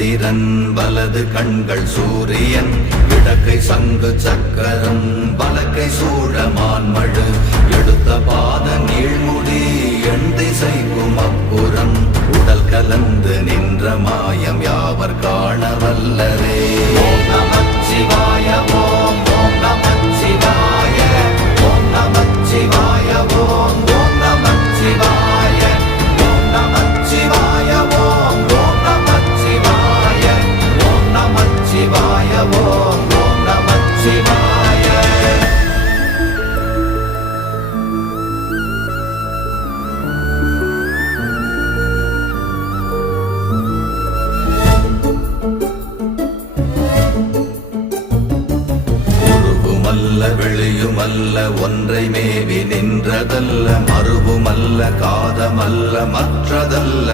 சந்திரன் வலது கண்கள் சூரியன் இடக்கை சங்கு சக்கரம் வலக்கை சூழமான்மழு எடுத்த பாத நீழ்முடி எண் திசைக்கும் அப்புறம் உடல் கலந்து நின்ற மாயம் யாவர் காண வல்லரே. ஓம் நமச்சிவாய ஓம் ஓம் நமச்சிவாய ஓம் நமச்சிவாய ஓம் ஓம் நமச்சிவாய ஓம் நமச்சிவாய ஓம் ஓம் நமச்சிவாய ஓம் நமச்சிவாய ஓம் ஓம் நமச்சிவாய. வெளியுமல்ல ஒன்றை மேவி நின்றதல்ல மறுவுமல்ல காதமல்ல மற்றதல்ல